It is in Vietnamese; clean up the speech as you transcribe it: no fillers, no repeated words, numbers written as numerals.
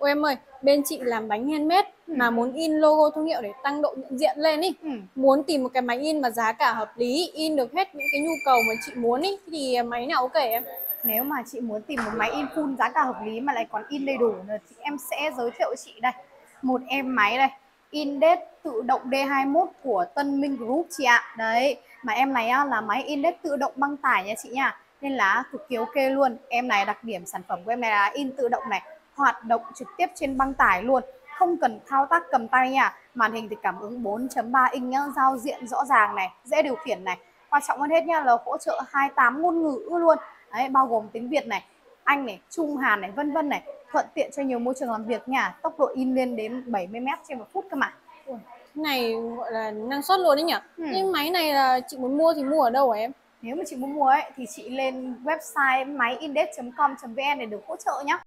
Ôi em ơi, bên chị làm bánh handmade mà muốn in logo thương hiệu để tăng độ nhận diện lên ý. Muốn tìm một cái máy in mà giá cả hợp lý, in được hết những cái nhu cầu mà chị muốn ý, thì máy nào ok em? Nếu mà chị muốn tìm một máy in full giá cả hợp lý mà lại còn in đầy đủ nữa thì em sẽ giới thiệu chị đây. Một em máy đây, Index tự động D21 của Tân Minh Group chị ạ. Đấy, mà em này á, là máy Index tự động băng tải nha chị nha. Nên là cực kỳ ok luôn. Em này đặc điểm sản phẩm của em này là in tự động này, hoạt động trực tiếp trên băng tải luôn, không cần thao tác cầm tay nha. Màn hình thì cảm ứng 4.3 inch nhá, giao diện rõ ràng này, dễ điều khiển này. Quan trọng hơn hết nha là hỗ trợ 28 ngôn ngữ luôn. Đấy, bao gồm tiếng Việt này, Anh này, Trung, Hàn này, vân vân này, thuận tiện cho nhiều môi trường làm việc nha. Tốc độ in lên đến 70 m/phút cơ mà. Ui, cái này gọi là năng suất luôn đấy nhỉ? Nhưng Ừ. máy này là chị muốn mua thì mua ở đâu hả em? Nếu mà chị muốn mua ấy thì chị lên website máy index.com.vn để được hỗ trợ nhá.